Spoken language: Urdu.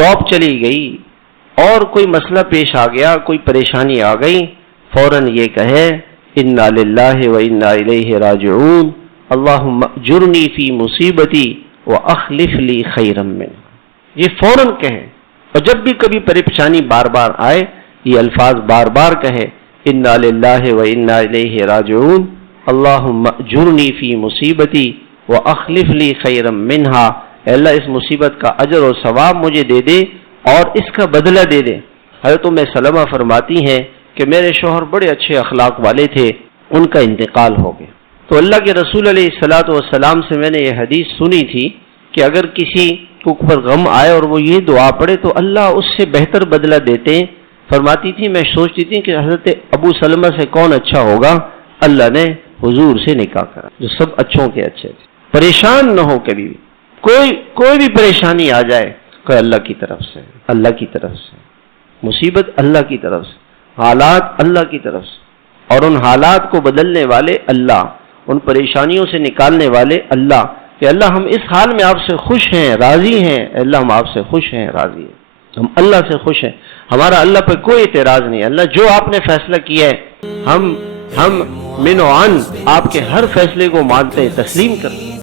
جاب چلی گئی اور کوئی مسئلہ پیش آ گیا، کوئی پریشانی آ گئی، فوراً یہ کہے انا للہ و انا الیہ راجعون، اللہم اجرنی فی مصیبتی واخلف لی خیرا منہا، یہ فوراً کہے۔ اور جب بھی کبھی پریشانی بار بار آئے یہ الفاظ بار بار کہے، انا للہ و انا الیہ راجعون، اللہم اجرنی فی مصیبتی واخلف لی خیرا منہا، اے اللہ اس مصیبت کا اجر و ثواب مجھے دے دے اور اس کا بدلہ دے دے۔ حضرت ام سلمہ فرماتی ہیں کہ میرے شوہر بڑے اچھے اخلاق والے تھے، ان کا انتقال ہو گیا، تو اللہ کے رسول علیہ الصلوۃ والسلام سے میں نے یہ حدیث سنی تھی کہ اگر کسی کو پر غم آئے اور وہ یہ دعا پڑھے تو اللہ اس سے بہتر بدلہ دیتے ہیں۔ فرماتی تھی میں سوچتی تھی کہ حضرت ابو سلمہ سے کون اچھا ہوگا، اللہ نے حضور سے نکاح کرا جو سب اچھوں کے اچھے تھے۔ پریشان نہ ہو کبھی بھی، کوئی بھی پریشانی آ جائے کہ اللہ کی طرف سے، اللہ کی طرف سے، مصیبت اللہ کی طرف سے، حالات اللہ کی طرف سے، اور ان حالات کو بدلنے والے اللہ، ان پریشانیوں سے نکالنے والے اللہ، کہ اللہ ہم اس حال میں آپ سے خوش ہیں، راضی ہیں، اللہ ہم آپ سے خوش ہیں، راضی ہیں، ہم اللہ سے خوش ہیں، ہمارا اللہ پہ کوئی اعتراض نہیں، اللہ جو آپ نے فیصلہ کیا ہے ہم من و عن آپ کے ہر فیصلے کو مانتے ہیں، تسلیم کرتے ہیں۔